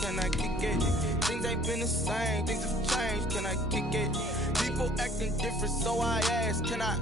can I kick it? Things ain't been the same, things have changed, can I kick it? People acting different, so I ask, can I?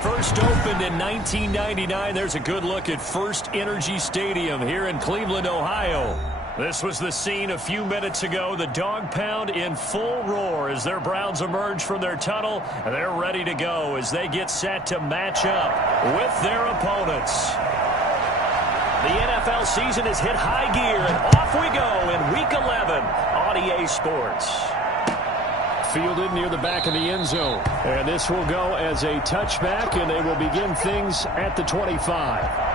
First opened in 1999. There's a good look at First Energy Stadium here in Cleveland, Ohio. This was the scene a few minutes ago. The dog pound in full roar as their Browns emerge from their tunnel. And they're ready to go as they get set to match up with their opponents. The NFL season has hit high gear, and off we go in Week 11 on EA Sports. Fielded near the back of the end zone. And this will go as a touchback, and they will begin things at the 25.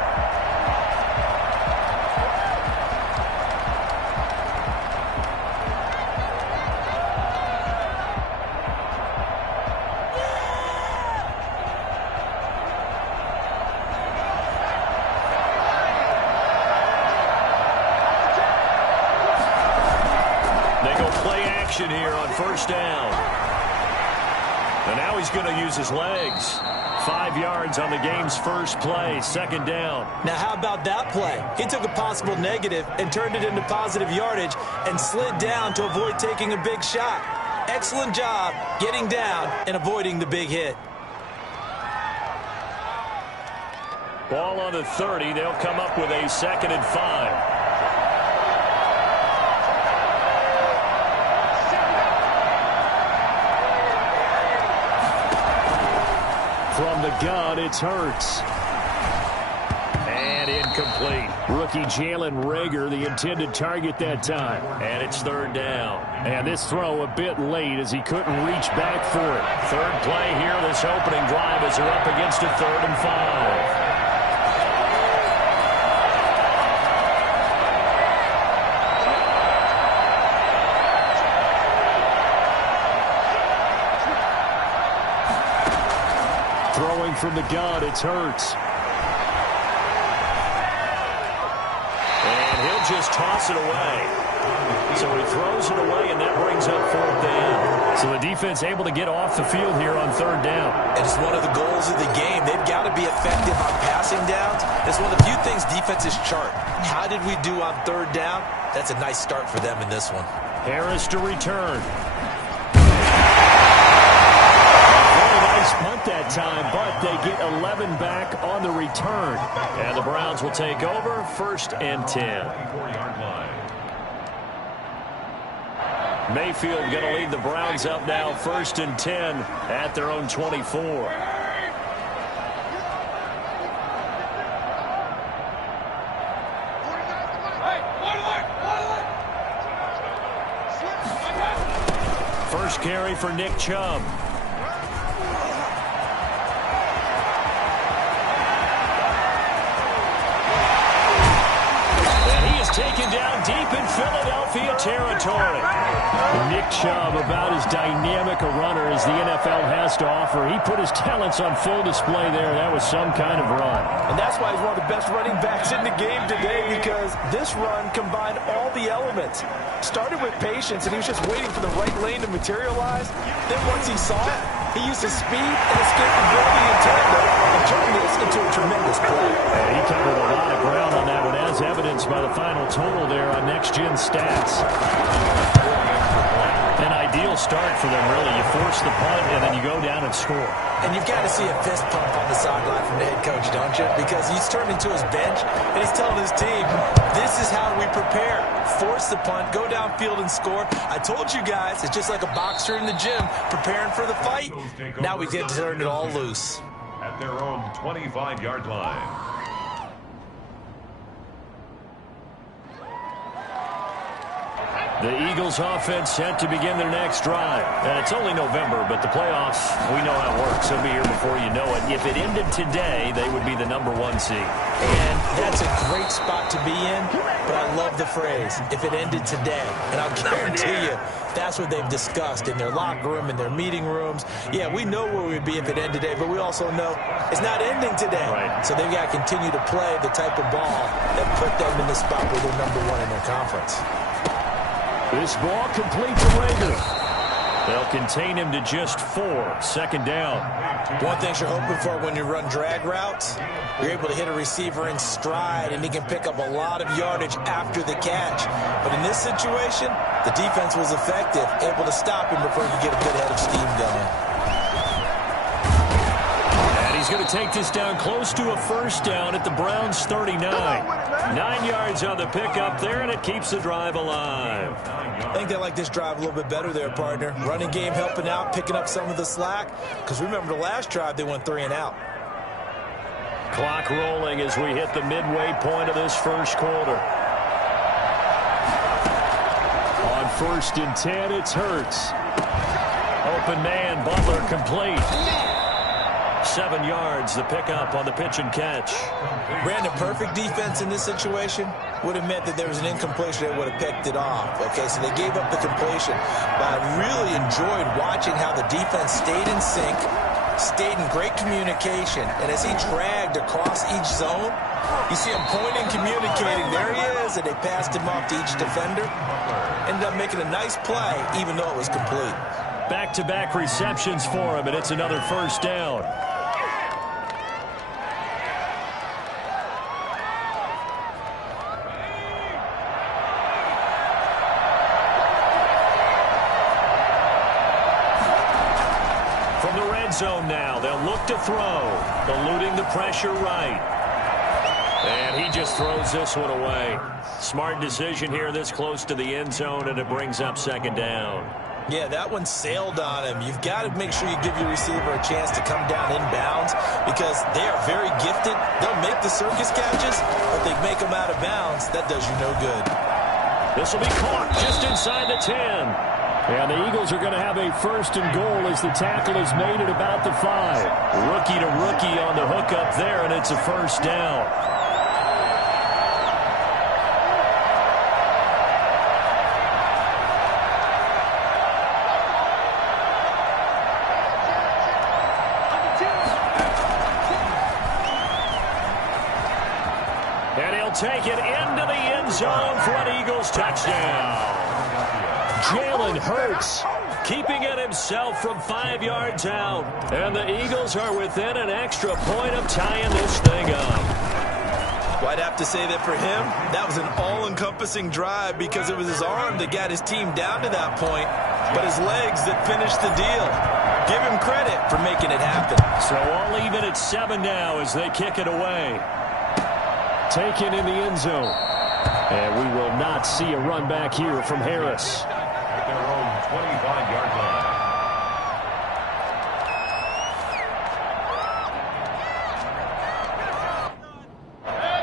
Here on first down. And now he's going to use his legs. 5 yards on the game's first play, second down. Now how about that play? He took a possible negative and turned it into positive yardage and slid down to avoid taking a big shot. Excellent job getting down and avoiding the big hit. Ball on the 30. They'll come up with a 2nd and 5. From the gun, it's Hurts. And incomplete. Rookie Jalen Reagor, the intended target that time. And it's 3rd down. And this throw a bit late as he couldn't reach back for it. 3rd play here, this opening drive as they're up against a 3rd and 5. Throwing from the gun, it's Hurts. And he'll just toss it away. So he throws it away, and that brings up 4th down. So the defense able to get off the field here on 3rd down. And it's one of the goals of the game. They've got to be effective on passing downs. It's one of the few things defenses chart. How did we do on 3rd down? That's a nice start for them in this one. Harris to return. Punt that time, but they get 11 back on the return. And the Browns will take over, 1st and 10. Mayfield going to lead the Browns up now, 1st and 10 at their own 24. First carry for Nick Chubb. Taken down deep in Philadelphia territory. Nick Chubb, about as dynamic a runner as the NFL has to offer. He put his talents on full display there. That was some kind of run. And that's why he's one of the best running backs in the game today, because this run combined all the elements. Started with patience, and he was just waiting for the right lane to materialize. Then once he saw it, he used his speed and escapability in tandem and turned this into a tremendous play. And he covered a lot of ground on that one, as evidenced by the final total there on Next Gen Stats. An ideal start for them, really. You force the punt, and then you go down and score. And you've got to see a fist pump on the sideline from the head coach, don't you? Because he's turned into his bench, and he's telling his team, this is how we prepare. Force the punt, go downfield and score. I told you guys, it's just like a boxer in the gym preparing for the fight. Now we get to turn it all loose. At their own 25-yard line. The Eagles offense set to begin their next drive. And it's only November, but the playoffs, we know how it works. They'll be here before you know it. If it ended today, they would be the #1 seed. And that's a great spot to be in, but I love the phrase, if it ended today. And I'll guarantee you, that's what they've discussed in their locker room, in their meeting rooms. Yeah, we know where we'd be if it ended today, but we also know it's not ending today. Right. So they've got to continue to play the type of ball that put them in the spot where they're #1 in their conference. This ball complete to Rager. They'll contain him to just 4. Second down. One thing you're hoping for when you run drag routes, you're able to hit a receiver in stride, and he can pick up a lot of yardage after the catch. But in this situation, the defense was effective, able to stop him before he could get a good head of steam going. And he's going to take this down close to a first down at the Browns' 39. 9 yards on the pickup there, and it keeps the drive alive. I think they like this drive a little bit better there, partner. Running game helping out, picking up some of the slack. Because remember the last drive, they went 3 and out. Clock rolling as we hit the midway point of this first quarter. On 1st and 10, it's Hurts. Open man, Butler complete. 7 yards, the pickup on the pitch and catch. Brandon, perfect defense in this situation would have meant that there was an incompletion that would have picked it off. Okay, so they gave up the completion. But I really enjoyed watching how the defense stayed in sync, stayed in great communication, and as he dragged across each zone, you see him pointing, communicating. There he is, and they passed him off to each defender. Ended up making a nice play, even though it was complete. Back-to-back receptions for him, and it's another first down. Zone now. They'll look to throw. Eluding the pressure right. And he just throws this one away. Smart decision here this close to the end zone, and it brings up second down. Yeah, that one sailed on him. You've got to make sure you give your receiver a chance to come down inbounds because they are very gifted. They'll make the circus catches, but they make them out of bounds. That does you no good. This will be caught just inside the 10. And the Eagles are going to have a 1st and goal as the tackle is made at about the 5. Rookie to rookie on the hook up there, and it's a first down. And he'll take it into the end zone for an Eagles touchdown. Jalen Hurts keeping it himself from 5 yards out. And the Eagles are within an extra point of tying this thing up. Well, I'd have to say that for him, that was an all-encompassing drive because it was his arm that got his team down to that point, but his legs that finished the deal. Give him credit for making it happen. So all even at 7 now as they kick it away. Taken in the end zone. And we will not see a run back here from Harris. Their own 25-yard line.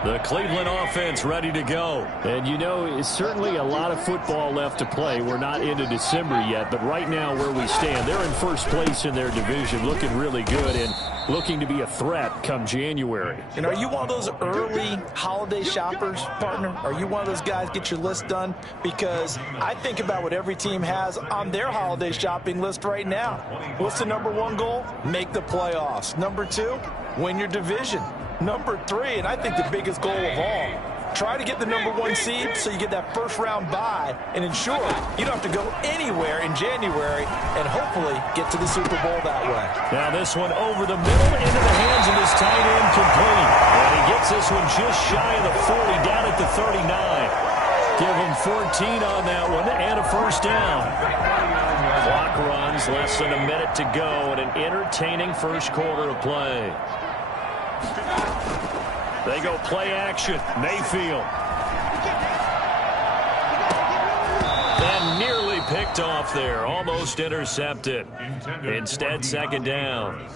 The Cleveland offense ready to go. And you know, it's certainly a lot of football left to play. We're not into December yet, but right now where we stand, they're in first place in their division, looking really good and looking to be a threat come January. And are you one of those early holiday shoppers, partner? Are you one of those guys get your list done? Because I think about what every team has on their holiday shopping list right now. What's the #1 goal? Make the playoffs. #2, win your division. #3, and I think the biggest goal of all, try to get the #1 seed so you get that first-round bye and ensure you don't have to go anywhere in January and hopefully get to the Super Bowl that way. Now this one over the middle into the hands of his tight end complete. And he gets this one just shy of the 40 down at the 39. Give him 14 on that one and a first down. Clock runs, less than a minute to go, and an entertaining first quarter of play. They go play action. Mayfield. And nearly picked off there. Almost intercepted. Instead, second down.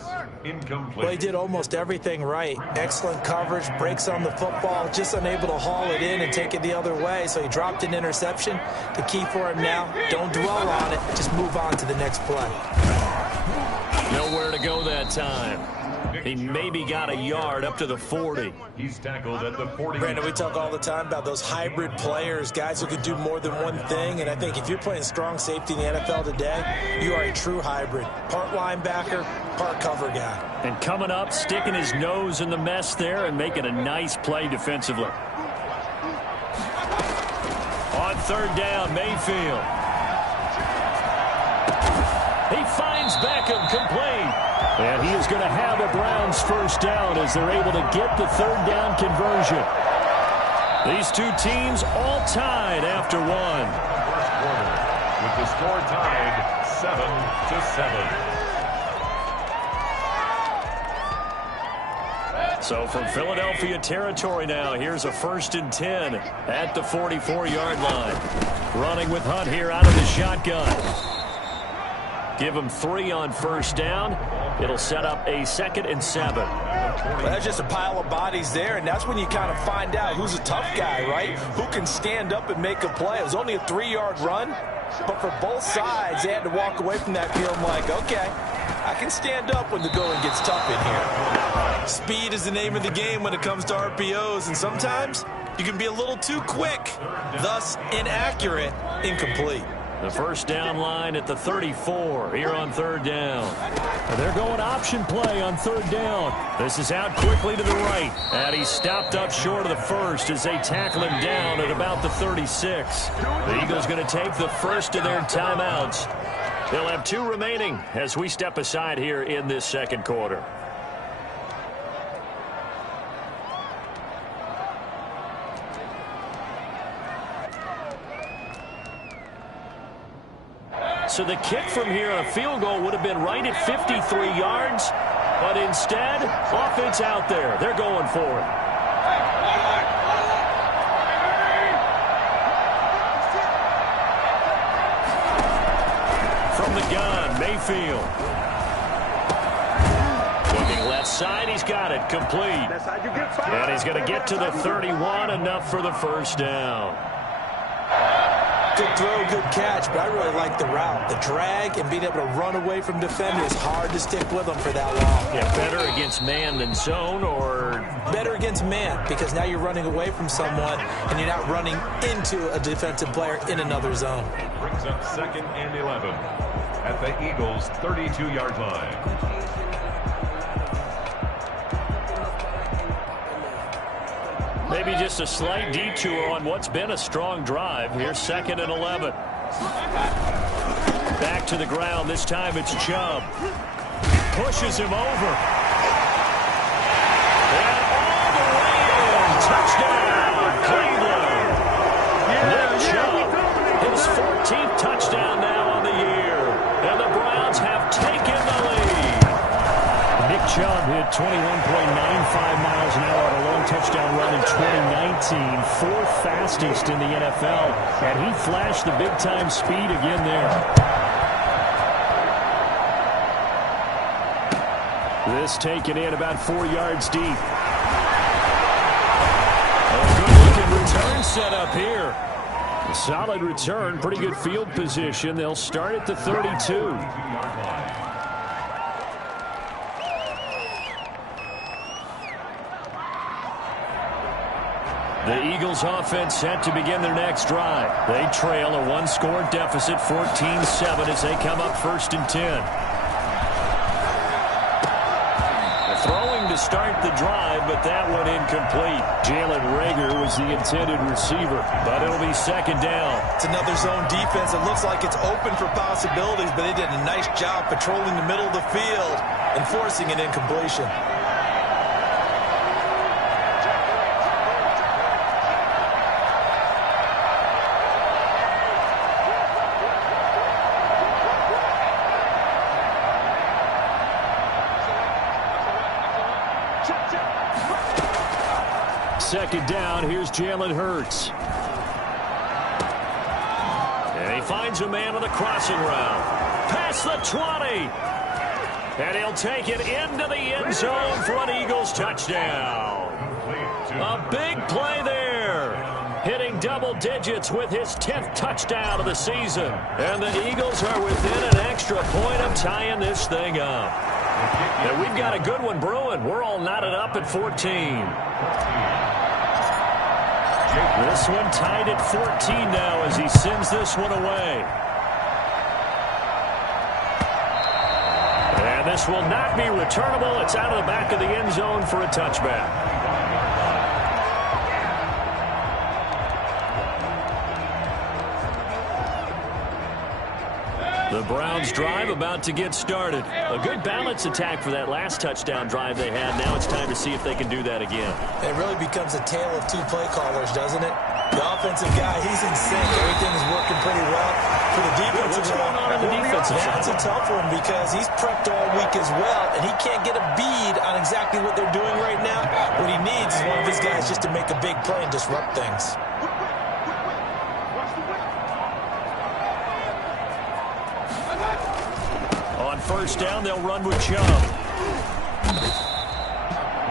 Incomplete. Well, he did almost everything right. Excellent coverage, breaks on the football, just unable to haul it in and take it the other way, so he dropped an interception. The key for him now, don't dwell on it, just move on to the next play. Nowhere to go that time. He maybe got a yard up to the 40. He's tackled at the 40. Brandon, we talk all the time about those hybrid players, guys who can do more than one thing, and I think if you're playing strong safety in the NFL today, you are a true hybrid. Part linebacker, part cover guy. And coming up, sticking his nose in the mess there and making a nice play defensively. On third down, Mayfield. He finds Beckham complete. And he is going to have a Browns first down as they're able to get the third down conversion. These two teams all tied after one. First quarter, with the score tied 7-7. So from Philadelphia territory now, here's a 1st and 10 at the 44-yard line. Running with Hunt here out of the shotgun. Give him 3 on first down. It'll set up a 2nd and 7. Well, that's just a pile of bodies there, and that's when you kind of find out who's a tough guy, right? Who can stand up and make a play. It was only a 3-yard run, but for both sides, they had to walk away from that feeling like, okay, I can stand up when the going gets tough in here. Speed is the name of the game when it comes to RPOs, and sometimes you can be a little too quick, thus inaccurate, incomplete. The first down line at the 34 here on third down. And they're going option play on third down. This is out quickly to the right. And he stopped up short of the first as they tackle him down at about the 36. The Eagles going to take the first of their timeouts. They'll have 2 remaining as we step aside here in this second quarter. So the kick from here on a field goal would have been right at 53 yards. But instead, offense out there. They're going for it. From the gun, Mayfield. Looking left side, he's got it, complete. And he's going to get to the 31, enough for the first down. Good throw, good catch, but I really like the route. The drag and being able to run away from defenders, hard to stick with them for that long. Yeah, better against man than zone, or? Better against man, because now you're running away from someone and you're not running into a defensive player in another zone. Brings up 2nd and 11 at the Eagles' 32-yard line. Maybe just a slight detour on what's been a strong drive. Here's 2nd and 11. Back to the ground. This time it's Chubb. Pushes him over. And all the way in. Touchdown, Cleveland. Nick Chubb, his 14th touchdown now on the year. And the Browns have taken the lead. Nick Chubb hit 21.95 miles an hour on a long touchdown run in 2019, 4th fastest in the NFL, and he flashed the big-time speed again there. This taken in about 4 yards deep. A good-looking return set up here. A solid return, pretty good field position. They'll start at the 32. The Eagles offense set to begin their next drive. They trail a 1-score deficit, 14-7, as they come up 1st and 10. Throwing to start the drive, but that one incomplete. Jalen Reagor was the intended receiver. But it'll be 2nd down. It's another zone defense. It looks like it's open for possibilities, but they did a nice job patrolling the middle of the field and forcing an incompletion. Second down, here's Jalen Hurts. And he finds a man on the crossing route. Past the 20. And he'll take it into the end zone for an Eagles touchdown. A big play there. Hitting double digits with his 10th touchdown of the season. And the Eagles are within an extra point of tying this thing up. And we've got a good one brewing. We're all knotted up at 14. This one tied at 14 now as he sends this one away. And this will not be returnable. It's out of the back of the end zone for a touchback. The Browns drive about to get started. A good balance attack for that last touchdown drive they had. Now it's time to see if they can do that again. It really becomes a tale of two play callers, doesn't it? The offensive guy, he's in sync. Everything's working pretty well. For the defensive What's going on in the defensive side? That's a tough one because he's prepped all week as well, and he can't get a bead on exactly what they're doing right now. What he needs is one of his guys just to make a big play and disrupt things. On first down, they'll run with Chubb.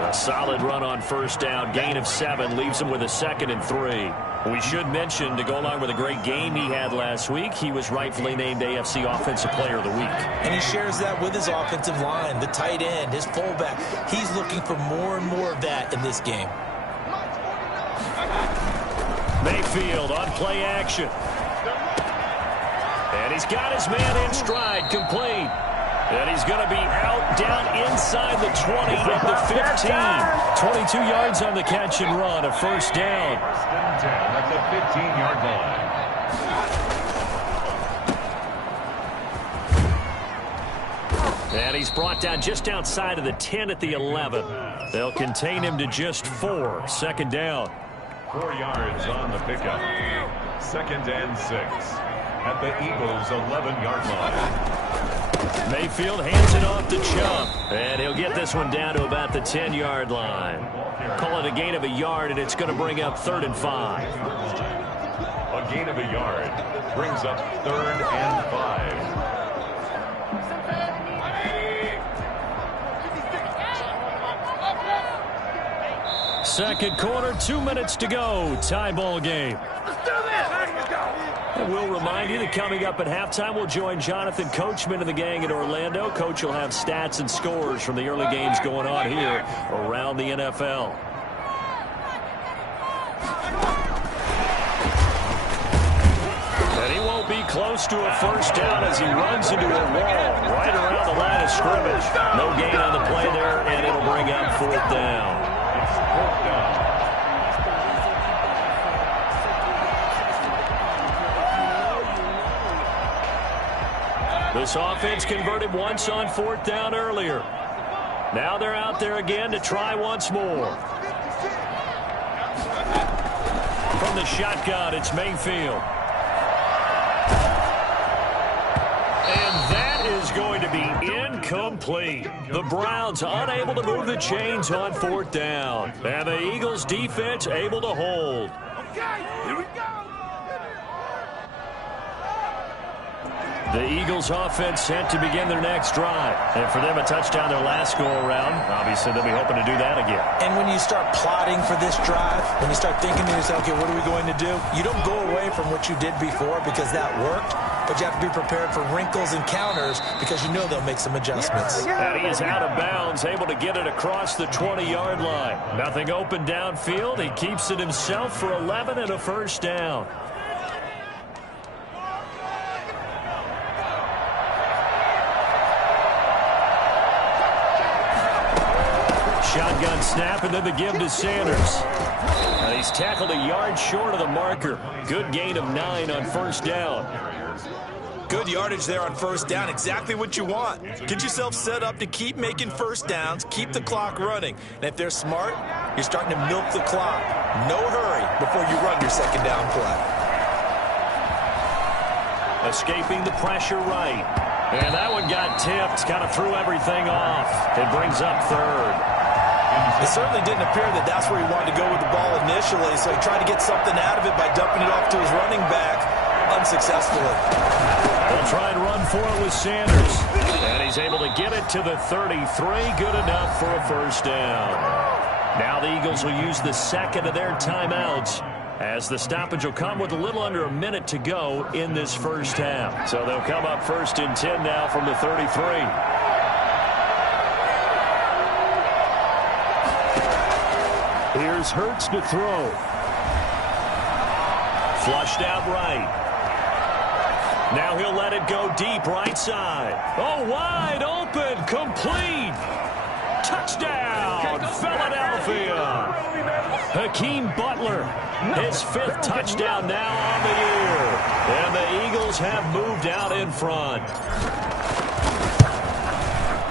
A solid run on first down. Gain of 7 leaves him with a 2nd and 3. We should mention, to go along with a great game he had last week, he was rightfully named AFC Offensive Player of the Week. And he shares that with his offensive line, the tight end, his fullback. He's looking for more and more of that in this game. Mayfield on play action. And he's got his man in stride, complete. And he's going to be out down inside the 20 of the 15. 22 yards on the catch and run, a first down. First and 10 at the 15-yard line. And he's brought down just outside of the 10 at the 11. They'll contain him to just 4. Second down. 4 yards on the pickup. 2nd and 6 at the Eagles' 11-yard line. Mayfield hands it off to Chubb. And he'll get this one down to about the 10-yard line. Call it a gain of a yard, and it's going to bring up 3rd and 5. A gain of a yard brings up 3rd and 5. Second quarter, 2 minutes to go. Tie ball game. And we'll remind you that coming up at halftime, we'll join Jonathan Coachman and the gang in Orlando. Coach will have stats and scores from the early games going on here around the NFL. And he won't be close to a first down as he runs into a wall right around the line of scrimmage. No gain on the play there, and it'll bring up 4th down. It's 4th down. This offense converted once on 4th down earlier. Now they're out there again to try once more. From the shotgun, it's Mayfield. And that is going to be incomplete. The Browns unable to move the chains on 4th down. And the Eagles defense able to hold. Okay, here we go. The Eagles offense set to begin their next drive. And for them, a touchdown their last go-around. Obviously, they'll be hoping to do that again. And when you start plotting for this drive, when you start thinking to yourself, okay, what are we going to do? You don't go away from what you did before because that worked, but you have to be prepared for wrinkles and counters because you know they'll make some adjustments. And he is out of bounds, able to get it across the 20-yard line. Nothing open downfield. He keeps it himself for 11 and a first down. Shotgun snap, and then the give to Sanders. And he's tackled a yard short of the marker. Good gain of 9 on first down. Good yardage there on first down. Exactly what you want. Get yourself set up to keep making first downs, keep the clock running. And if they're smart, you're starting to milk the clock. No hurry before you run your second down play. Escaping the pressure right. And that one got tipped, kind of threw everything off. It brings up 3rd. It certainly didn't appear that that's where he wanted to go with the ball initially, so he tried to get something out of it by dumping it off to his running back unsuccessfully. They'll try and run for it with Sanders. And he's able to get it to the 33. Good enough for a first down. Now the Eagles will use the second of their timeouts, as the stoppage will come with a little under a minute to go in this first half. So they'll come up first and 10 now from the 33. Here's Hurts to throw. Flushed out right. Now he'll let it go deep right side. Oh, wide open, complete. Touchdown, Philadelphia. Hakeem Butler, his 5th touchdown now on the year. And the Eagles have moved out in front.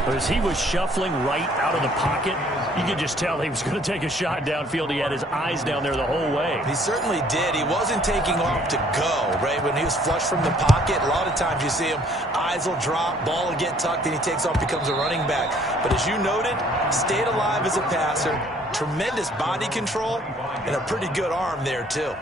As he was shuffling right out of the pocket, you could just tell he was going to take a shot downfield. He had his eyes down there the whole way. He certainly did. He wasn't taking off to go, right? When he was flushed from the pocket, a lot of times you see him, eyes will drop, ball will get tucked, and he takes off, becomes a running back. But as you noted, stayed alive as a passer, tremendous body control, and a pretty good arm there, too.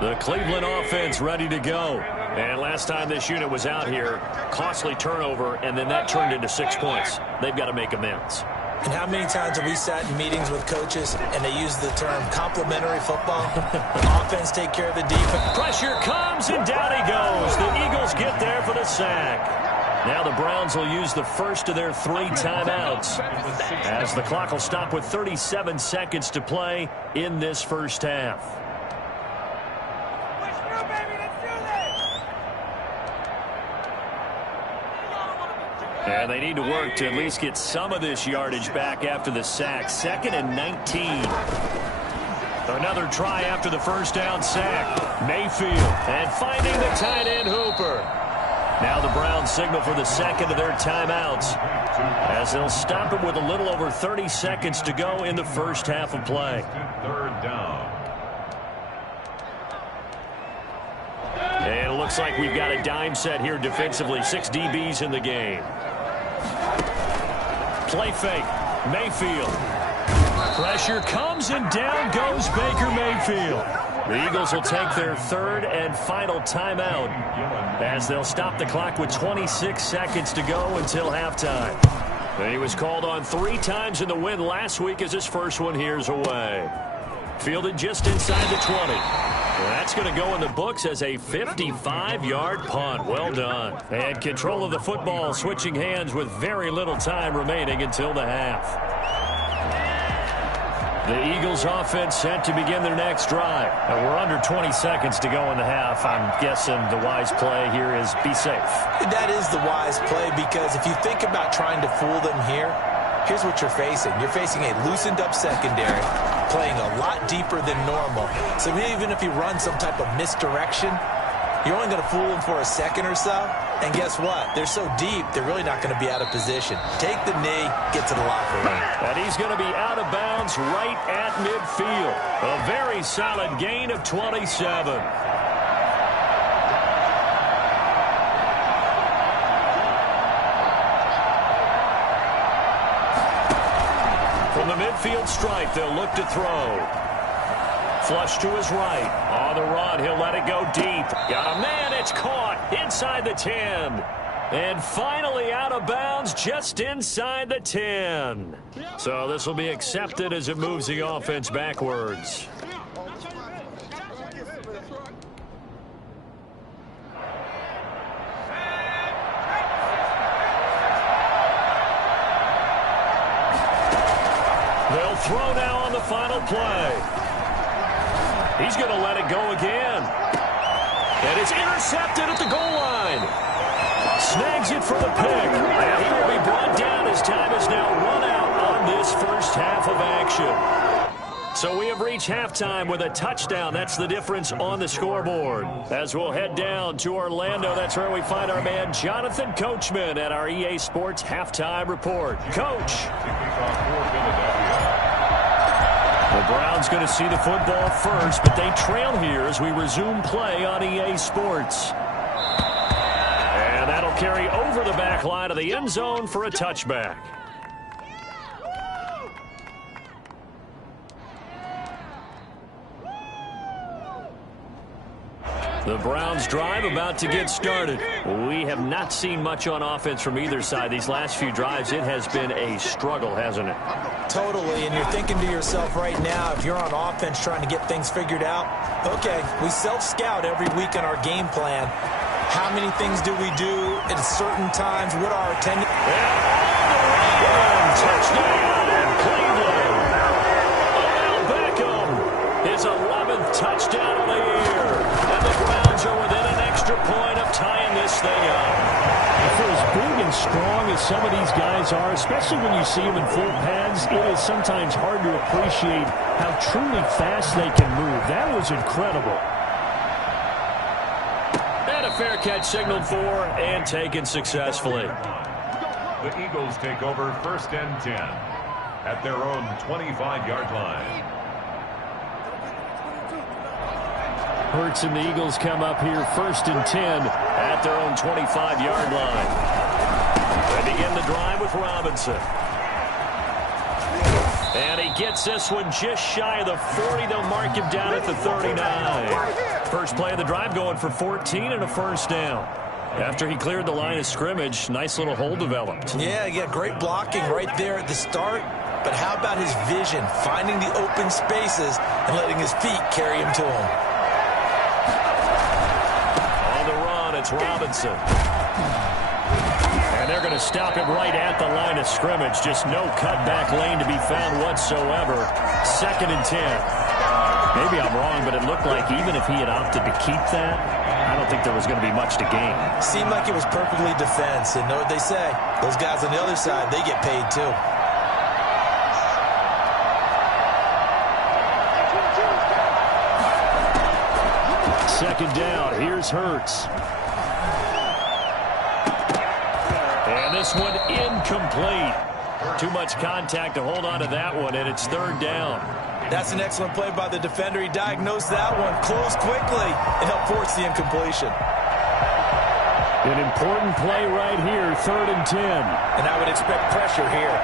The Cleveland offense ready to go. And last time this unit was out here, costly turnover, and then that turned into 6 points. They've got to make amends. And how many times have we sat in meetings with coaches and they use the term complementary football? Offense take care of the defense. Pressure comes, and down he goes. The Eagles get there for the sack. Now the Browns will use the first of their 3 timeouts, as the clock will stop with 37 seconds to play in this first half. And they need to work to at least get some of this yardage back after the sack. 2nd and 19. Another try after the first down sack. Mayfield, and finding the tight end Hooper. Now the Browns signal for the second of their timeouts, as they'll stop it with a little over 30 seconds to go in the first half of play. 3rd down. And it looks like we've got a dime set here defensively. 6 DBs in the game. Play fake. Mayfield. Pressure comes, and down goes Baker Mayfield. The Eagles will take their 3rd and final timeout, as they'll stop the clock with 26 seconds to go until halftime. He was called on 3 times in the win last week, as his first one here's away. Fielded just inside the 20. Well, that's going to go in the books as a 55-yard punt. Well done. And control of the football switching hands with very little time remaining until the half. The Eagles offense set to begin their next drive. We're under 20 seconds to go in the half. I'm guessing the wise play here is be safe. That is the wise play, because if you think about trying to fool them here, here's what you're facing. You're facing a loosened up secondary, playing a lot deeper than normal. So even if you run some type of misdirection, you're only going to fool them for a second or so. And guess what? They're so deep, they're really not going to be out of position. Take the knee, get to the locker room. And he's going to be out of bounds right at midfield. A very solid gain of 27. From the midfield stripe, they'll look to throw. Flush to his right. On the run, he'll let it go deep. Got a man, it's caught inside the 10. And finally out of bounds just inside the 10. So this will be accepted as it moves the offense backwards. They'll throw now on the final play. He's going to let it go again. And it's intercepted at the goal line. Snags it for the pick. And he will be brought down as time is now run out on this first half of action. So we have reached halftime with a touchdown. That's the difference on the scoreboard. As we'll head down to Orlando, that's where we find our man Jonathan Coachman at our EA Sports Halftime Report. Coach. The Browns going to see the football first, but they trail here as we resume play on EA Sports. And that'll carry over the back line of the end zone for a touchback. The Browns drive about to get started. We have not seen much on offense from either side. These last few drives, it has been a struggle, hasn't it? Totally, and you're thinking to yourself right now, if you're on offense trying to get things figured out, okay, we self-scout every week on our game plan. How many things do we do at certain times? What are our tendencies? Touchdown in Cleveland. Odell Beckham, his 11th touchdown of the year. And the Browns are within an extra point of tying this thing up. For as big and strong as some of these guys are, especially when you see them in full pads, it is sometimes hard to appreciate how truly fast they can move. That was incredible. And a fair catch signaled for and taken successfully. The Eagles take over 1st and 10 at their own 25-yard line. Hurts and the Eagles come up here 1st and 10 at their own 25-yard line. They begin the drive with Robinson. And he gets this one just shy of the 40. They'll mark him down at the 39. First play of the drive going for 14 and a first down. After he cleared the line of scrimmage, nice little hole developed. Yeah, great blocking right there at the start. But how about his vision, finding the open spaces and letting his feet carry him to him? On the run, it's Robinson. And they're going to stop him right at the line of scrimmage. Just no cutback lane to be found whatsoever. 2nd and 10. Maybe I'm wrong, but it looked like even if he had opted to keep that, I don't think there was going to be much to gain. Seemed like it was perfectly defense. And know what they say? Those guys on the other side, they get paid too. Second down. Here's Hurts. And this one incomplete. Too much contact to hold on to that one, and it's 3rd down. That's an excellent play by the defender. He diagnosed that one, closed quickly, and helped force the incompletion. An important play right here, 3rd and 10. And I would expect pressure here.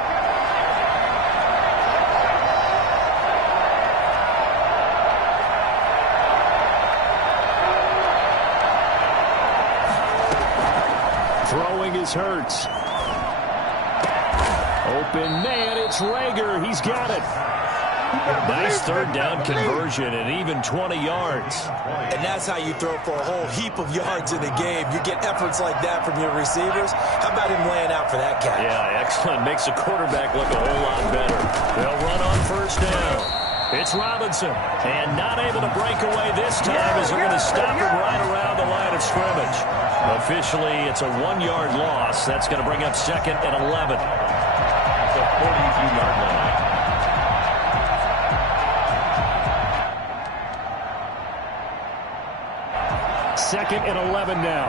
Throwing is Hurts. Open man, it's Rager. He's got it. Nice 3rd down conversion and even 20 yards. And that's how you throw for a whole heap of yards in a game. You get efforts like that from your receivers. How about him laying out for that catch? Yeah, excellent. Makes the quarterback look a whole lot better. They'll run on 1st down. It's Robinson. And not able to break away this time as they're going to stop him right around the line of scrimmage. Officially, it's a 1-yard loss. That's going to bring up 2nd and 11. The 42-yard line. Second and 11 now.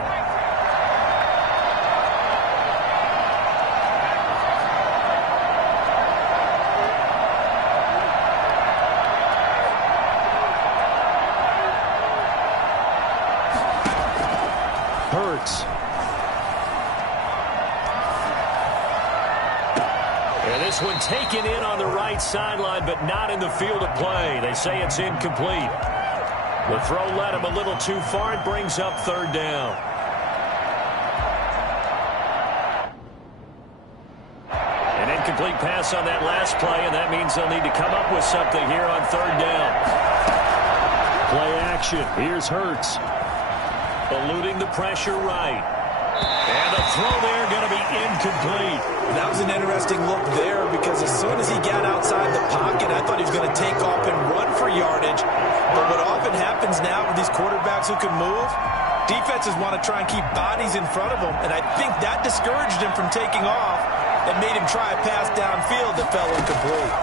Hurts. And this one taken in on the right sideline, but not in the field of play. They say it's incomplete. The throw led him a little too far. It brings up 3rd down. An incomplete pass on that last play, and that means they'll need to come up with something here on 3rd down. Play action. Here's Hurts. Eluding the pressure right. And the throw there going to be incomplete. That was an interesting look there because as soon as he got outside the pocket, I thought he was going to take off and run for yardage. But what often happens now with these quarterbacks who can move, defenses want to try and keep bodies in front of them. And I think that discouraged him from taking off and made him try a pass downfield that fell incomplete.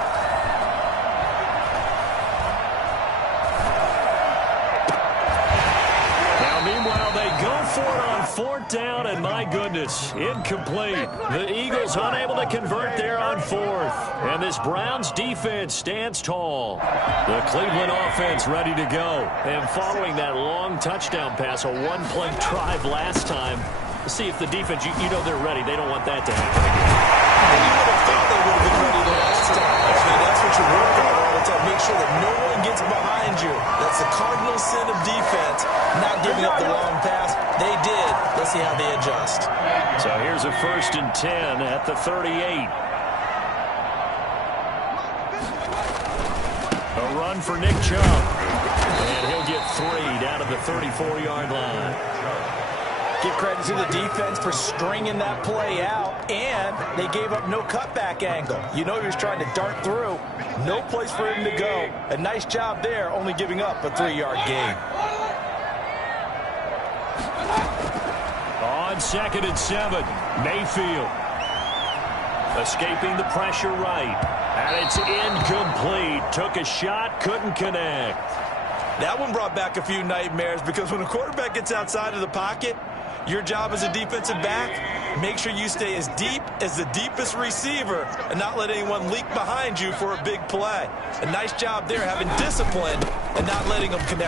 Now, meanwhile, they go for it on 4th down, and my goodness, incomplete. The Eagles unable to convert there on 4th. And this Browns defense stands tall. The Cleveland offense ready to go. And following that long touchdown pass, a one-play drive last time, see if the defense, you know they're ready. They don't want that to happen again. And you would have thought they would have been ready the last time. I mean, that's what you work on all the time. Make sure that no one gets behind you. That's the cardinal sin of defense, not giving up the long pass. They did. Let's see how they adjust. So here's a 1st and 10 at the 38. A run for Nick Chubb. And he'll get 3 down to the 34-yard line. Give credit to the defense for stringing that play out, and they gave up no cutback angle. You know he was trying to dart through. No place for him to go. A nice job there, only giving up a 3-yard gain. On 2nd and 7, Mayfield. Escaping the pressure right. And it's incomplete. Took a shot, couldn't connect. That one brought back a few nightmares because when a quarterback gets outside of the pocket, your job as a defensive back, make sure you stay as deep as the deepest receiver and not let anyone leak behind you for a big play. A nice job there having discipline and not letting them connect.